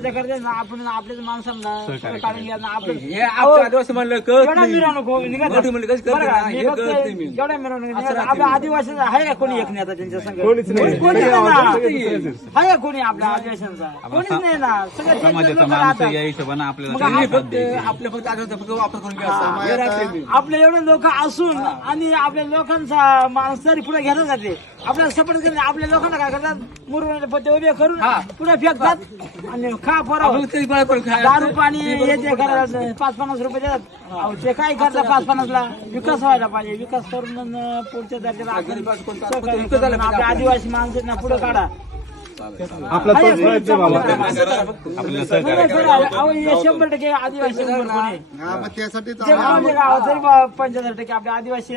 पक्षाच्या करते ना आपण आपल्याच माणसांना काढून घ्या ना आपलं हे आपल्या आदिवासी म्हणलं कळत एवढा नाही. मिरवणूक निघत मोठी म्हणली कशी करते बरं का? ना, मी हे फक्त कळत नाही मी. एवढ्या मिरवणूक निघत. आपल्या आदिवासी आहे का कोणी एक नेता त्यांच्या संघ कोणीच नाही. कोणी नाही ना. सगळे आहे का कोणी आपल्या आदिवासींचा कोणीच नाही ना सगळं त्यांचेच समाजाचा लोकं माणूस राहतात. या हिशोबाने आपल्याला मग त्यांनी फक्त साथ द्यायची. आपल्या फक्त आदिवासी फक्त वापर करून घ्यायचा. हे राहते मी. आपले एवढे लोक असून आणि आपल्या लोकांचा माणूस तरी पुढे घेतात का ते आपल्याला सपोर्ट करत नाही. आपल्या लोकांना काय करतात मुरवण्याचे पत्ते उभे करून पुढे फेकतात आणि खा फरक आपण ते गोळा करून खायचं. दारू पाणी येते घरात 5-50 रुपये देतात अहो, ते काय करतात 5-50ला विकास व्हायला पाहिजे विकास करून पुढच्या दर्जाला आपण सहकार्य करून आपल्या आदिवासी माणसांना पुढे काढा आपला तोच प्रयत्न बाबा. आपल्याला सहकार्य नाही, खरं आहे. अहो, हे 100% आदिवासी कोणी हा, मग त्यासाठी जे गावात जरी 75% आपल्या आदिवासी